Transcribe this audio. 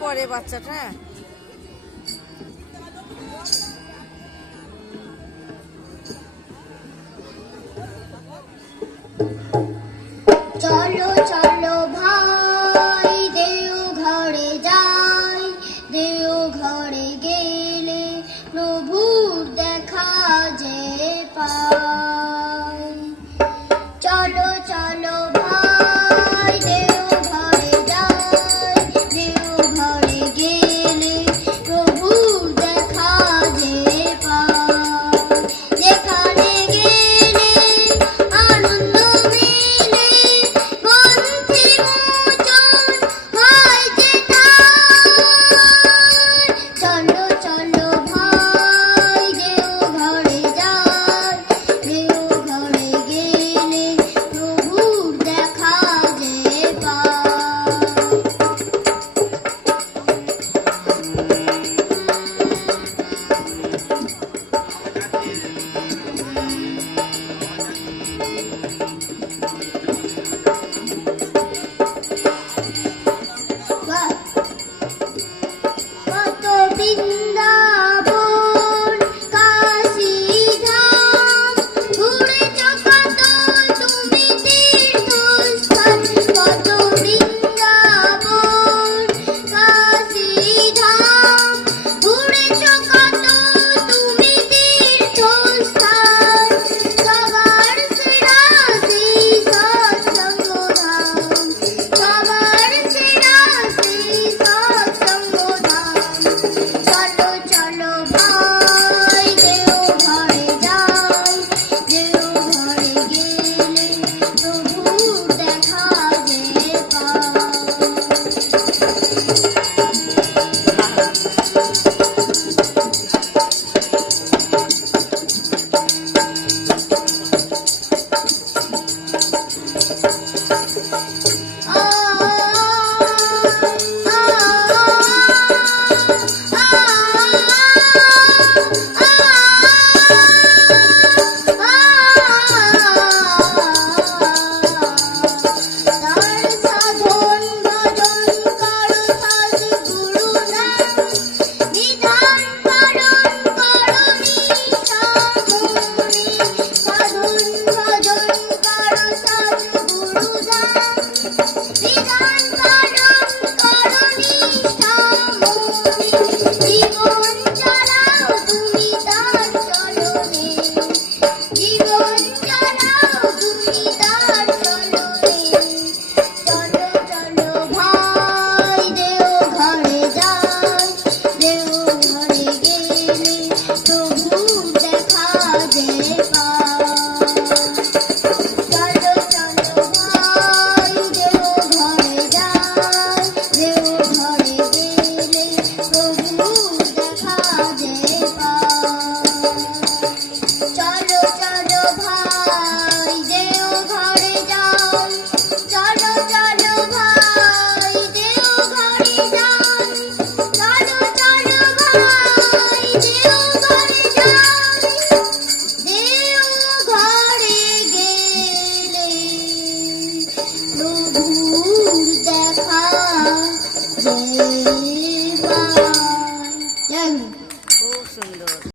পরে বাচ্চাটা। চলো চলো ভাই দেও ঘরে যাই, দেও ঘরে গেলে প্রভুর দেখা যে পাই। চলো চলো ভাই দেও ঘরে যাই, দেও ঘরে গেলে প্রভুর দেখা যে পাই। যেখানে গেলে আনন্দ মিলে, বন্ধি মোচন হয় যে ঠাই। চলো চলো ভাই দেও ঘরে যাই, দেও ঘরে গেলে প্রভুর দেখা যে পাই। কত বৃন্দাবন কাশী ধাম, ঘুরেছ কত তুমি তীর্থস্থান। কত বৃন্দাবন কাশী ধাম, ঘুরেছ কত তুমি তীর্থস্থান। সবার সেরা সেই সৎসঙ্গ ধাম, সবার সেরা সেই সৎসঙ্গ ধাম। চলো চলো ভাই দেও ঘরে যাই, দেও ঘরে গেলে প্রভুর দেখা যে সাধন ভজন করো সদ্গুরু নাম, বিধান পালন করো নিষ্ঠামূলে। সাধন ভজন করো সদ্গুরু নাম, বিধান পালন করো নিষ্ঠামূলে। জীবন চালাও তুমি তার চরণে, জীবন চালাও তুমি তার চরণে। চলো চলো ভাই দেও ঘরে যাই, দেও ঘরে গেলে প্রভুর দেখা যে পাই। চলো চলো ভাই দেও ঘরে যাই, দেও ঘরে গেলে প্রভুর দেখা যে পাই। চলো চলো ভাই